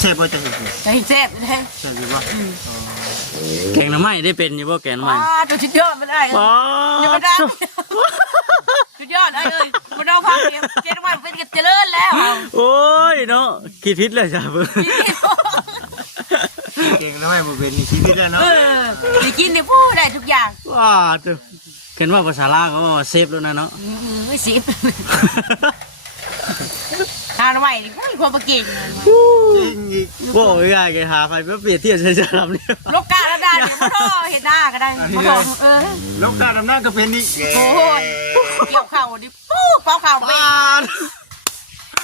แซ่บบ่จะเห็นจะเห็นแซ่บเลยแซ่บอยู่บ่แกงน้ำไหม้ได้เป็นอยู่บ่แกงน้ำไหม้ตัวชุดยอดไม่ได้เดี๋ยวมาได้ชุดยอดเลยมาดองพักเจ๊น้ำมันเป็นกันเจริญแล้วโอ้ยเนาะคิดพิษเลยจ้ะเบิ่งเก่งน้อยบ่เป็นชีวิตแล้วเนาะได้กินได้พูดได้ทุกอย่างว้าตัวเห็นว่าภาษาลาวเขาว่าเซฟแล้วนะเนาะสิบทานใหม่ดิไม่ความประเก่งจริงอีกโอ้ยง่ายแกหาไฟเพื่อเปลี่ยนเทียนใช้จะทำเนี่ยลกกาแล้วได้เนี่ยพ่อท่อเห็นหน้าก็ได้พ่อท่อลกกาดำหน้าก็เป็นอีกโอ้ยเกี่ยวเข่าดิปุ๊บเป่าเข่าไป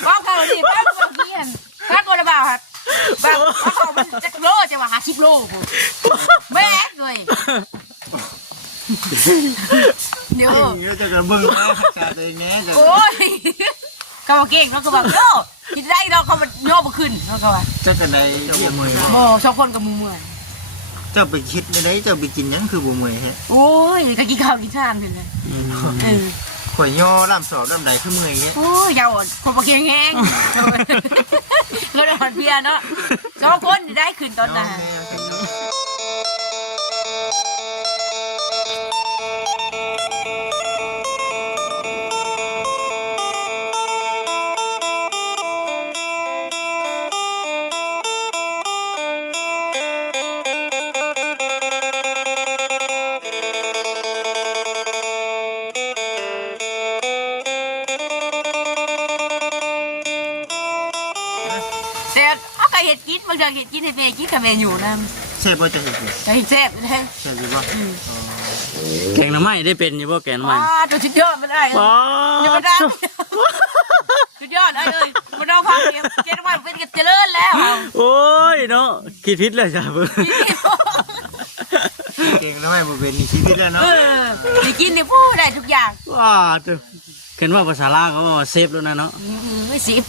เป่าเข่าดิเป่าเข่าเพี้ยนถ้าโกนบ่าวครับแบบเป่าเข่ามันจะโลจะว่า50 โลแม่เลยเดี๋ยวจะกระเบื้องนะชาตัวเองแน่จะโอ้ยเขาเก่งเขาก็แบบโย่กินได้เราเขามันโย่มาขึ้นเขาก็ว่าจะกันใดเกี่ยวมือโอ้ชอบคนกับมือเจ้าไปคิดไม่ได้เจ้าไปกินยังคือบุมือฮะโอ้ยก็กินข้าวกินข้าวเลยข่อยย่อล่ำสอบล่ำใดคือมือเงี้ยโอ้ยยาวคนปากเก่งแห้งก็ได้หอนเพียเนาะชอบคนได้ขึ้นตอนนั้นเห็ดกินบางทีเห็ดกินเห็ดเมย์กินกับเมย์อยู่นะแซ่บบ่จะเห็ดจะเห็ดแซ่บเลยแซ่บอยู่บ่แกงน้ำไหม้ได้เป็นอยู่บ่แกงน้ำไหม้ตัวชุดยอดไม่ได้เดี๋ยวมาได้ชุดยอดเลยมาดองพักเจ๊น้ำมันเป็นกันเจริญแล้วโอ้ยเนาะคิดพิษเลยจ้ะเบิ่งเก่งน้อยบ่เป็นชีวิตแล้วเนาะได้กินได้พูดได้ทุกอย่างว้าตัวเห็นว่าภาษาลาวเขาว่าเซฟแล้วนะเนาะสิบ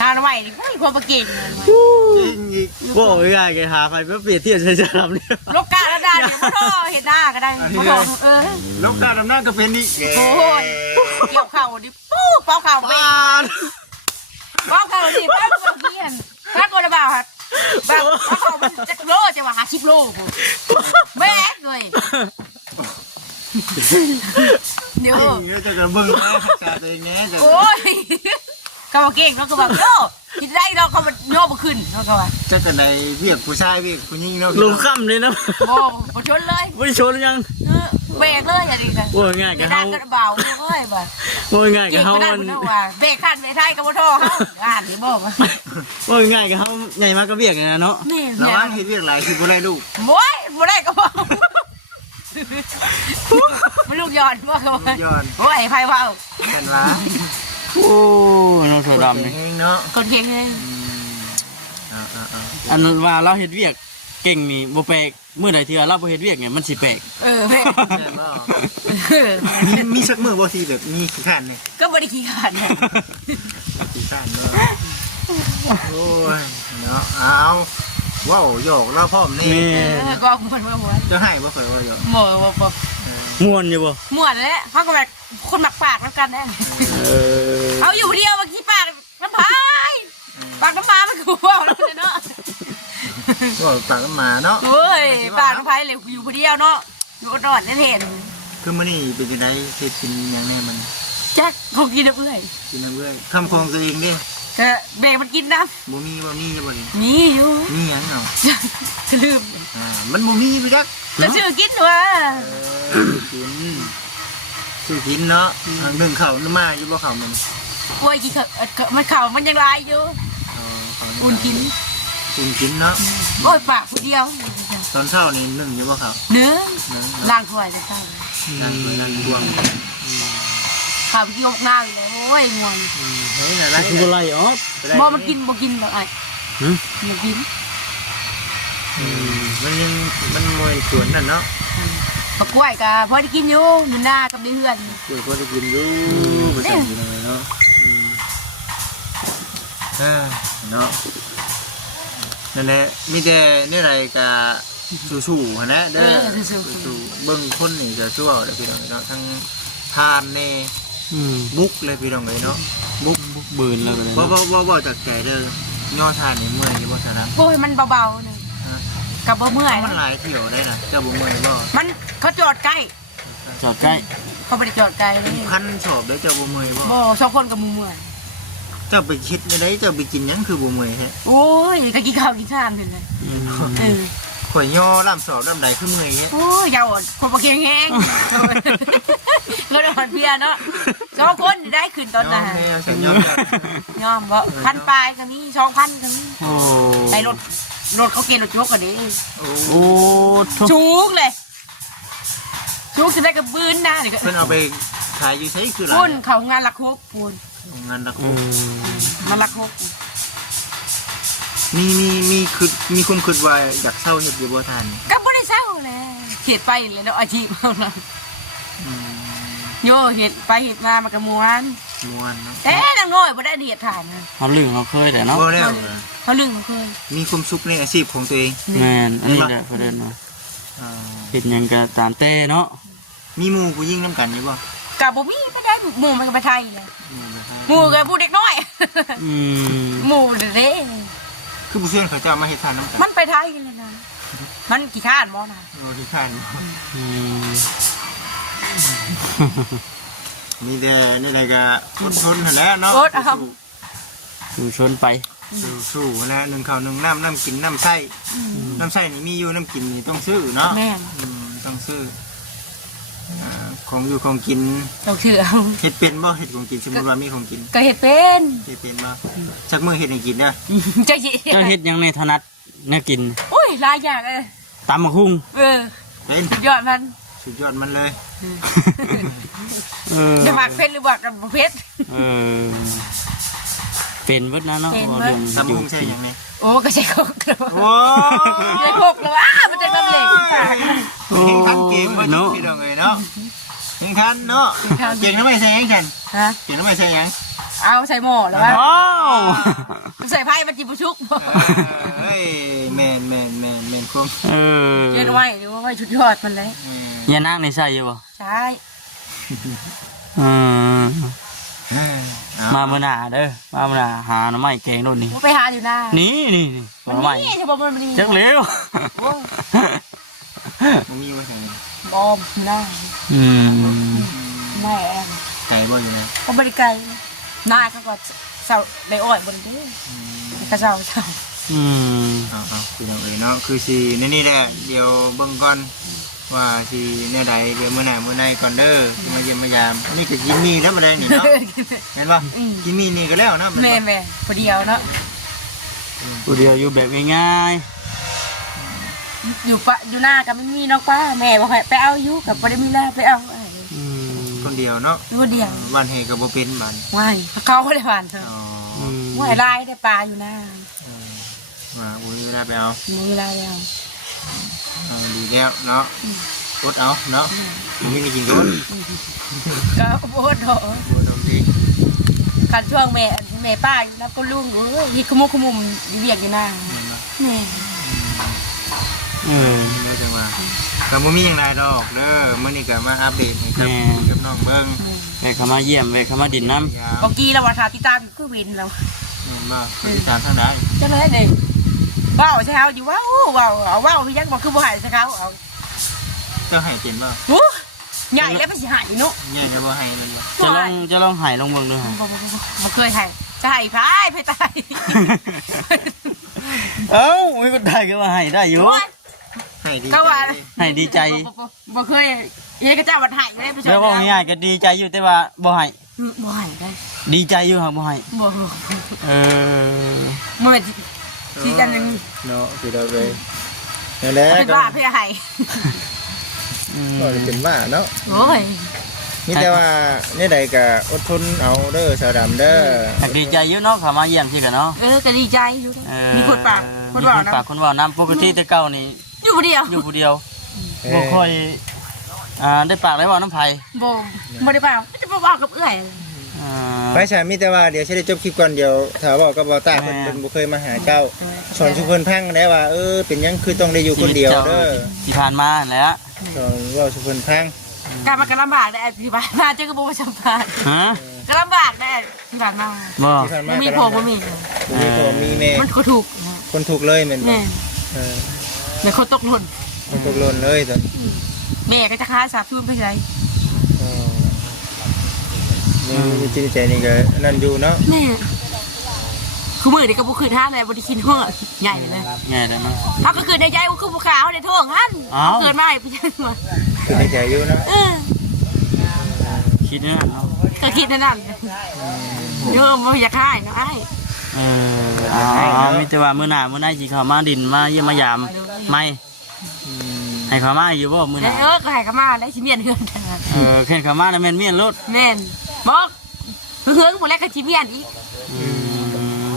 ทานใหม่ดิไม่ความประเก่งจริงอีกโอ้ยง่ายแกหาไฟเพื่อเปลี่ยนเทียนใช้จะทำเนี่ยลกกาแล้วได้เนี่ยพ่อท่อเห็นหน้าก็ได้พ่อท่อลกกาดำหน้าก็เป็นอีกโอ้ยเกี่ยวเข่าดิปุ๊บเป่าเข่าไปเป่าเข่าดิเป่าเข่าเพี้ยนถ้าโกนบ่าวครับแบบเป่าเข่ามันจะโลจะว่า50 โลแม่เลยเดี๋ยวจะกระเบื้องนะชาตัวเองแน่จะโอ้ยเขาเก่งเขาก็แบบโย่กินได้เราเขามันโย่มาขึ้นเขาก็ว่าจะกันใดเวียกผู้ชายเวียกผู้หญิงเนาะลงค่ำเลยนะโอ้มาชนเลยไม่ชนยังเบรกเลยอย่างนี้กันโอ้ยง่ายกับเขาเบาเอ้ยบ่โอ้ยง่ายกับเขามันเบรกขั้นเบรกไทยกับมอเตอร์เขาอ่านที่บอกว่าโอ้ยง่ายกับเขาใหญ่มากก็เบียกนะเนาะระวังเห็นเวียกหลายคือผู้ได้ลูกโอ้ยผู้ได้ก็บอกมันลูกย้อนว่าเขาย้อนโอ้ยไฟเบากันวะโอ้น้องโซดำนี่เนาะคนเก่งเลยอันว่าเราเห็ดเวียกเก่งนี่บ่แปลกเมื่อใดที่เราบ่เห็ดเวียกเนี่ยมันสิแปลกแปลกมีสักมือบ่สิแบบมีขี้ข้านนี่ก็บ่ได้ขี้ข้านเนี่ยขี้ข้านเนาะโอ้ยเนาะเอาว้าวโยกเราพร้อมนี่ก็ม้วนจะให้บ่เคยว่าโยกบ่ม่วนอยู่บ่ม่วนแล้วเขาก็แบบคนหมักปากแล้วกันแน่เอาอยู่เดียวเมื่อกี้ปากน้ำพายปากน้ำมามันกูเอาแล้วเนาะก็ปากน้ำมาเนาะเฮ้ยปากน้ำพายเลยอยู่คนเดียวเนาะอยู่อดแน่นคือมันนี่เป็นยังไงเฮ็ดกินอย่างนี้มันแจ็คของกินเรื่อยกินเรื่อยทำของตัวเองดิก็แบ่งมันกินนะบ่มีบ่นี่มีอยู่มีหยังเนาะลืมมันบ่มีไปจักจะซื้อกินว่ะซื้อกินเนาะหนึ่งเข่าน้ำมาอยู่บ่เข่ามันกล้วยกี่มันเข่ามันยังลายอยู่อุ่นกินเนาะโอ้ยปากคนเดียวตอนเช้านี่นึ่งอยู่บ่เข่าเนื้อล้างถ้วยจะเช้าล้างดวงข่าวกี่หน้าเลยโอ้ยงวงเฮ้ยน่ะล้างอะไรอ๋อบ่มันกินแบบไอ้มันกินมันมวยสวนนั่นเนาะปลากล้วยกับพอได้กินอยู่หนุนหน้ากับเดือนกล้วยพอได้กินอยู่ไม่ใช่กินอะไรเนาะเนาะนั่นแหละมีแต่นี่อะไรกับสู้ๆนะเด้อสู้เบิ้งคนนี่จะสู้เอาเดี๋ยวพี่น้องเนาะทั้งทานเน่บุกเลยพี่น้องเลยเนาะบุ บืนแล้วก็เลย บ่จากใจเด้อย่อทานนี่เมื่อยอยู่บ่ซะนะ โอ้ยมันเบาๆนึงกับบ่เมื่อย มันหลายเที่ยวได้นะเจ้าบ่เมื่อยบ่ มันเขาจอดใกล้ จอดใกล้ เขาไม่ได้จอดไกลเลย พันสอบได้เจ้าบ่เมื่อยบ่ โอ้สองคนกับมือเมื่อย เจ้าไปคิดได้เจ้าไปกินหยังคือบ่เมื่อยแท้ โอ้ยก็กินข้าวกินชามเลย อืม ข่อยย่อล่ำสอบล่ำใดคือเมื่อยแท้ โอ้ยยาวคนมาเคียงแห้งก็โดนเพียเนาะสองคนได้ขึ้นตอน ย่อ นั้น แม่ฉันย่อเจ้าย อมบ่พันปลายก็มี2,000ก็มี โอ้ ไอ้รถเขาเกณฑ์รถจุกก็ดี โอ้ โอ้ทุก จุกเลยจุกจะได้กับบืนนะเดี๋ยวก็ เพิ่นเอาไปขายอยู่ไสคือหลา พุ่ ย นเขางานลักฮกพุ่น งานรัก อืม มาลักฮก มีคือมีความคิดว่าอยากเช่าเฮ็ดอยู่บ่ทัน ก็บ่ได้เศร้าเลยเขียดไปเลยเนาะอาชีพเขาเนาะ อืม โยเห็ดไปเห็ดมามันก็ม้วน ม่วนเนาะ เอ๊ะนางน้อยบ่ได้เดียดถ่านนะ เขาลืมเขาเคยแต่เนาะ บ่แล้ว เขาลึงเคย มีความสุขในอาชีพของตัวเอง แม่นอันนี้แหละประเด็นเนาะ อ่า เฮ็ดหยังก็ตามเต้เนาะ มีหมู่ผู้หญิงนํกันอยู่บ่ กับบ่มีไม่ได้หมู่มันก็ไปไทยเลยหมู่ก็ผู้เด็กน้อย อืม หมู่เด้ คือผู้เชี่ยวเขาเจ้ามาเฮ็ดทานนํกัน มันไปไทยเลยนะมันกี่ข้านบ่นะ โอ้ที่ข้าน อืม มีแต่นี่แหละก็อดทนหั่นแหละเนาะ อยู่ชนไป สู้ๆนะหนึ่งข้าวหนึ่งน้ำกินน้ำไส้น้ำไส้นี่มีอยู่น้ำกินนี่ต้องซื้อเนาะ แม่น ต้องซื้อของอยู่ของกิน ต้องเชื่อ เฮ็ดเป็นบ่เฮ็ดของกินสมมติว่ามีของกิน ก็เฮ็ดเป็น เฮ็ดเป็นบ่จักมื้อเฮ็ดให้กินเด้อ ใจเย็ เจ้าน เฮ็ดหยังในถนัดแน่กิน โอ้ยหลายอย่างเลย ตำบักหุ่ง เป็น สุดยอดมัน สุดยอดมันเลย เออ จะหมักเพชรหรือว่ากับบ่เพชร เออเป็นเบิดนะเนาะ เป็นเบิด เรื่อง ตำบักหุ่งใช่หยังนี่ โอ้ก็ใช่คกแล้ว โอ้ ใช่คกแล้วมันจะน้ำเหล็ก เฮงทันเกมบ่จิพี่น้องเอ้ยเนาะเฮงทันเนาะเก่งทำไมใส่หยังกัน ฮะ เก่งทำไมใส่หยัง เอาใส่หม้อแล้วว่า ว้าว ใส่ไพ่มันจิบุชุก เฮ้ยแม่นคง เออ เย็นไว้หรือว่าไว้ชุดยอดมันเลย ยานางในใส่อยู่บ่ ใช่ เออ เออ มาเมื่อหน้าเด้อมาเมื่อหน้าหาหน่อไม้แกงโน่นนี่ ไปหาอยู่หน้า นี่ห มั น่อไม้ นี่ใช่ป่ะมันนี่ จักเร็ว บ่มีไว้ใส่หยัง บอมหน้า อืม แม่แอน ไก่บ่อยู่นะ ก็บริไกลหน้าก็เสาในอ้อยบนนี้ก็เสา อืม เอาพี่น้องเอ้ยเนาะคือสินี่แหละเดี๋ยวเบิ่งก่อนว่าสิแนวใดเดี๋ยวมื้อหน้ามื้อในก่อนเด้อสิมาเยี่ยมมายามอันนี้ก็กินมีแล้วบ่ได้นี่เนาะแม่นบ่กินมีนี่ก็แล้วเนาะ แม่แม่พอเดียวเนาะ ผู้เดียวอยู่แบบง่าย อยู่ปะอยู่หน้าก็ไม่มีน้องป้าแม่บอกให้ไปเอาอยู่กับบ่ได้มีหน้าไปเอา ๆอืม คนเดียวเนาะ อยู่เดียว วันเฮก็บ่เป็นบัด ว่ายเขาไม่ได้ผ่านเธอ อ๋อ อืม ว่ายลายได้ปลาอยู่หน้า มาอุ้ยได้ไปเอา มีลายแล้ว ดีแล้วเนาะอดเอาเนาะบ่มีก็กินก่อน ก็โบดโถ บ่ต้องดี คันช่วงแม่ป้าแล้วก็ลุงเอ้ยฮิขมุมอยู่เวียกอยู่หน้าแม่ เออ เด้อจังว่าก็บ่มีหยังหลายดอกเด้อมื้อนี้ก็มาอัปเดตให้กับกับน้องเบิ่ง แวะเข้ามาเยี่ยมแวะเข้ามาดินน้ำ ยาม บางทีเราว่าทาติตามคือวินเรา แม่นบ่ไปติดตามทางใด จะเลยเด็กว้าวใช่เขาอยู่ว้าวว้าวเอาว้าวพี่ยังบอกคือบ่หายใช่เขาเอา เจ้าให้เป็นบ่ โอ้ใหญ่แล้วมันสิหายเนาะ แย่ก็บ่ให้เลยบ่ จะลองหายลงเบิ่งดูฮะ บ่เคยหายจะหายพายไปตาย เอ้าไม่ก็ได้ก็ว่าให้ได้อยู่ ให้ดี เขาว่า ให้ดีใจ บ่เคยเฮ็ดกระเจ้าวัดหายเลยผู้ชม แล้วก็ง่ายๆก็ดีใจอยู่แต่ว่าบ่ให้ บ่หายได้ ดีใจอยู่ครับบ่ให้ บ่ เออ เมื่อที่จันนึง เนาะคือเราเลยนั่นแหละ เป็นว่าเพื่อหาย ก็เป็นว่าเนาะ โอ้ย มีแต่ว่าเนี่ยใดก็อดทนเอาเด้อสาวดำเด้อ อยากดีใจอยู่เนาะเข้ามาเยี่ยมที่กันเนาะ ก็ดีใจอยู่ เออ มีคนปากคนว่า มี นะ ปากคนว่าน้ำปกติแต่เก่านี่ อยู่ผู้เดียว อยู่ผู้เดียวบ่ค่อยได้ปากได้เว่าน้ำไผ บ่ได้เปล่าจะบ่บอกกับเอื้อย อ่า ไปใช่มีแต่ว่าเดี๋ยวสิได้จบคลิปก่อนเดี๋ยวถ้าบอกก็บ่ตาเพิ่นบ่เคยมาหาเจ้าสอนชุเพิ่นพังได้ว่าเป็นหยังคือต้องได้อยู่คนเดียวเด้อ ที่ผ่านมานั่นแหละ สอนเว้าชุเพิ่นพัง การมากันลำบากได้อธิบายมาเจ้าก็บ่ว่าสัมภาษณ์ ฮะ ก็ลำบากได้ที่ผ่านมา บ่ ที่ผ่านมา ไม่มี ก็ พ่อ ลำบาก ไม่มี มีพ่อมีแม่ มันก็ถูก คนถูกเลยแม่นบ่ แม่ เออ แม่คนตกหล่น คนถูกหล่นเลยตอน แม่ก็จะค้าสาบทุ่มไปใช้ นี่จิตใจนี่ก็นั่นอยู่เนาะ แม่คือมือเด็กก็บุคือท่าเลยบริคินห้องใหญ่เลย แง่ได้มั้ย เขาก็คือในใจก็คือบุขาวในท้องฮั่นเขาเกิดมาพี่จันมา คือในใจอยู่เนาะ คิดนะเนาะ ก็คิดนั่นเยอะมันอยากให้เนาะไอ้ เอามีแต่ว่ามื้อหน้าสิเข้ามาดินมาเยี่ยมมายามไม่ให้เข้ามาอยู่บ่มื้อหน้า ก็ให้เขามาได้ชิเมียนเฮือน แค่เข้ามาแล้วแม่นเมียนรถ แม่นบอกเฮือนหมดแล้วก็ชิเมียนอีก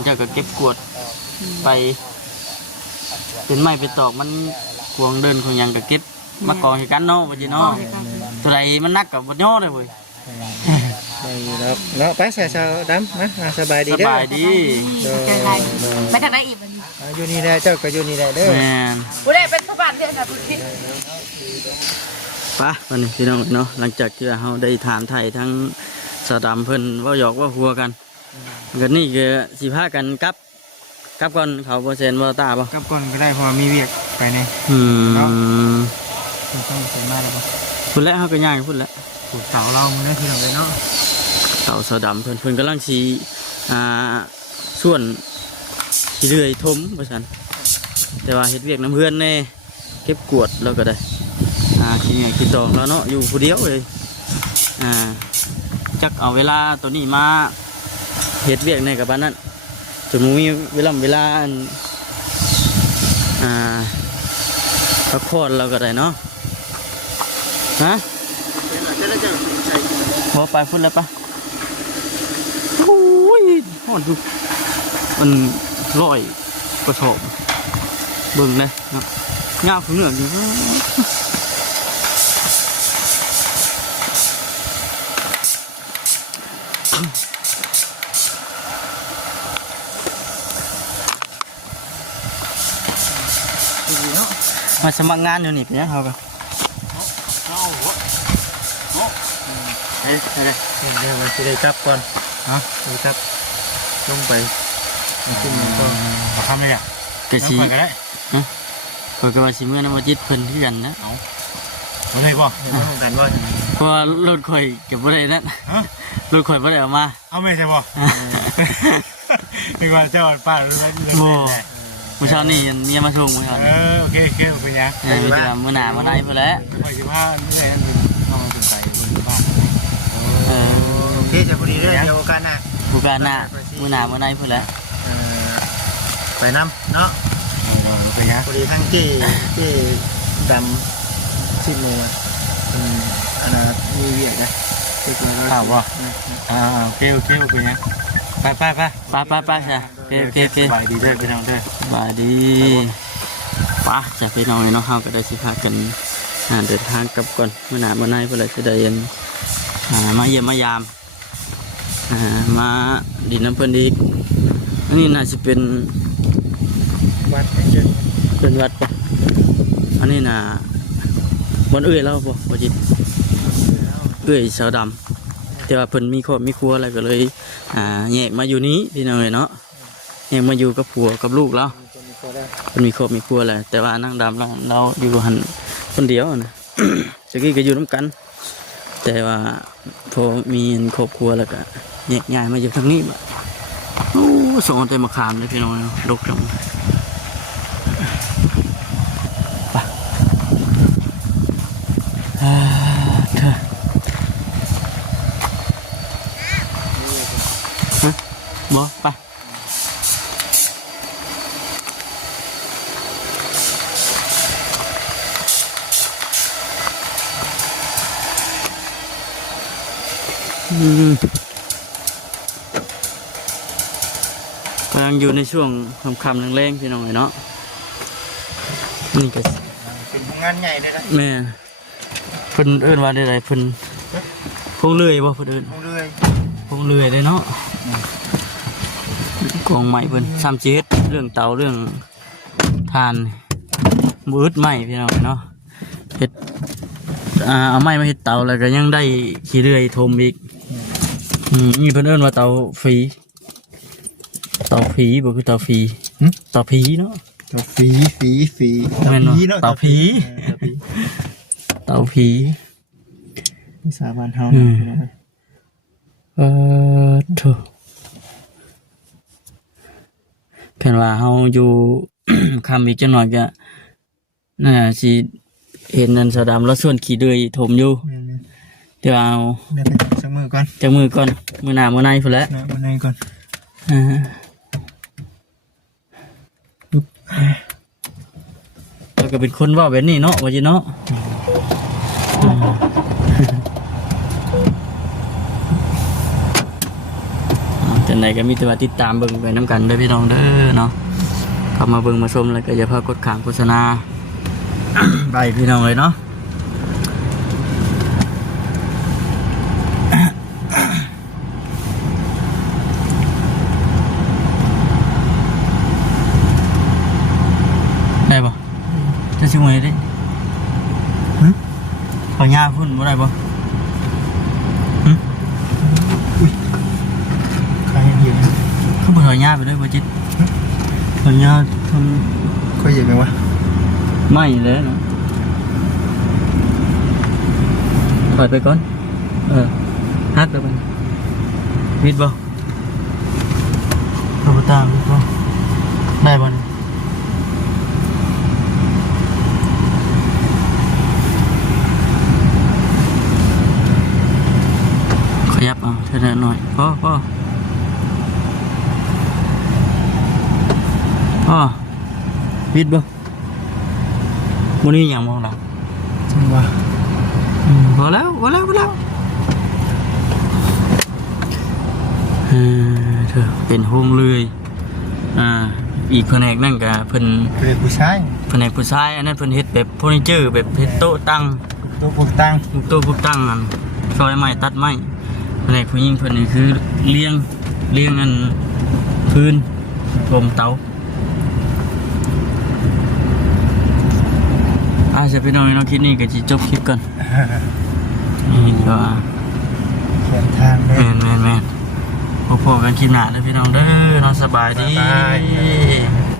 เจ้าก็เก็บกวดไปเป็นไม้ไปตอกมันกวงเดินของหยังก็เก็บมากองให้กันเนาะบ่จิเนาะตัวใดมันนักก็บ่ย่อได้เว้ย ได้แล้วเนาะไปใส่ชาวดำนะสบายดี ส เด้อบ ายดี เจอใครไปทางไหนอีกวันนี้ อยู่นี่ได้เจ้าก็อยู่นี่ได้เด้อ แม่น กูได้เป็นสบานเดือนนะพี่ ไปวันนี้พี่น้องเนาะหลังจากที่เราได้ถามไทยทั้งสะดำเพิ่นว่าหยอกว่าหัวกันกันนี่ก็สิพากันกลับก่อนเขาบ่เซ็นบ่ตาบ่ กับก่อนก็ได้พอมีเวียกไปนี่ ต้องใส่มาแล้วป่ะ พุ่นแล้วเฮาก็ย่างพุ่นแล้ว ปลูกเสาเรามันได้ที่เราเลยเนาะ เสาสะดำเพิ่นกำลังสิส่วนสิเลื่อยทมว่าซั่นแต่ว่าเฮ็ดเวียกน้ำเพื่อนแน่เก็บกวดแล้วก็ได้ขี้เหงื่อขี้ตองแล้วเนาะอยู่ผู้เดียวเลยจักเอาเวลาตัวนี้มาเฮ็ดเวียกในกับบ้านนั้นจนมีเวลาพักผ่อนเราก็ได้เนาะฮะพอไปพุ่นแล้วปะโอ้ยหอนทุกมันร้อยกระสอบเบิ่งเลยเนาะงาผู้เหนืออยู่มาสมัครงานอยู่นี่เป็นยังเขาก็เฮ้ยเดี๋ยวมันจะได้จับก่อนฮะได้จับลงไปขึ้นมันก็มาทำเลยอ่ะกระชีก็ได้เปิดกระบะชีเมื่อน้ำมันจิตเพิ่นที่กันนะเอาเลยป่ะกันว่าเพราะรถข่อยเก็บไว้ได้นั่นรถข่อยไ่ได้ออกมาเอาไม่ใช่ป่ะเป็นว่าเจ้าป้ารู้ไหมโอ้เมื่อเช้านี่เมียมาส่งเมื่อเช้าโอเคเป็นยังไม่จะเมื่อหนามาได้เพื่อแล้วไม่ใช่ว่าเมื่อนั้นเอามาสนใจบ้านโอเคจะพอดีเด้อเดียวกันนะผู้การน่ะเมื่อหนาเมื่อได้เพื่อแล้วไปน้ำเนาะเป็นยังพอดีทั้งที่ดำชิมมืออันนั้นมีเวียกนะข่าวว่าโอเคเป็นยังไปใช่สบายดีด้วยไปทางด้วยสบายดีป้าจะไปนอนเนาะเฮาก็ได้สิพากันเดินทางกลับก่อนเมื่อหนาเมื่อไหร่เพื่อจะได้มาเยี่ยมมายามมาดินน้ำเพิ่นอีกอันนี้น่าจะเป็นวัดเป็นวัดปะอันนี้น่ะบนเอื้อยแล้วปะจิตเอื้อยสาวดำแต่ว่าเพิ่นมีครอบมีครัวอะไรก็เลยแยกมาอยู่นี้พี่น้องเนาะแยกมาอยู่กับผัวกับลูกแล้วเพิ่นมีครอบมีครัวอะไรแต่ว่านั่งดำเราอยู่หันคนเดียวนะจะกี้ก็อยู่น้ำกันแต่ว่าพอมีครอบครัวแล้วก็แยกย้ายมาอยู่ทางนี้โอ้ส่งแต่มะขามเลยพี่น้องดกจังบ่ไปกำลังอยู่ในช่วงคำแรงๆพี่น้องเนาะนี่ก็เป็นงานใหญ่เลยนะแม่เพิ่นเอิ้นว่าได้ไรเพิ่นพงเลื่อยบ่เพิ่นเอิ้นพงเลื่อยเลยเนาะกองใหม่เพิ่น37เรื่องเตาเรื่องทานมืดใหม่พี่น้องเนาะเฮ็ดเอาไม้มาเฮ็ดเตาแล้วก็ยังได้ขี้เลื่อยทมอีก มีเพิ่นเอิ้นว่าเตาฝีเตาผีบ่คือเตาฝีเตาผีเนาะ เตาฝี แม่นบ่ เนาะ เตาผี เตาผี ภาษาบ้านเฮา โถเพิ่นว่าเฮาอยู่ คำอีกจังหน่อยก็น่าสิเห็นนั่นสะดำแล้วส่วนขี้เดือยถมอยู่แต่ว่าเอา เดี๋ยวไปสักมือก่อน จากมือก่อนมือหน้ามือในพุ่นแหล้ว นะมื้อนี้ก่อน แล้วก็เป็นคนเว่าแบบนี้เนาะว่าจิเนาะจังไดก็มีแต่ว่าติดตามเบิ่งไปน้ำกันเด้อพี่น้องเด้อเนาะเข้ามาเบิ่งมาชมแล้วก็อย่าพลาดกดข้ามโฆษณา ไปพี่น้องเลยเนาะได้ปะจะชิมอะไรดิขอยาพุ่นบ่ได้ปะ ใครเห็น เขาบอกขอยาไปด้วยบ่จิตขอยาท ค่อยเห็นไหมวะ ำไม่เลยเนาะถอยไปก่อนฮักแล้วมันวิดบ่เข้าไปตามวิดบ่ได้บ่เนี่ยขยับเอาเท่านั้นหน่อยพ่อวิดบ่มื้อนี้ยังมองหลัง จังหวะ พอแล้วเธอเป็นโฮมเลยอีกแผนกนั่นก็เพิ่น เป็นผู้ชาย แผนกผู้ชายอันนั้นเพิ่นเฮ็ดแบบเฟอร์นิเจอร์แบบเฮ็ดโต๊ะตั้ง ตัวพวกตั้ง โต๊ะพวกตั้งอันซอยไม้ตัดไม้แผนกผู้หญิงเพิ่นนี่คือเลี้ยงอันพื้นลมเตาจะไปนอนคลิปนี้ก็จะจบคลิปกันนี่ก็ เขียนทางเลย แม่นพบกันคลิปหน้าเด้อพี่น้องเด้อนอนสบายดี บ๊ายบาย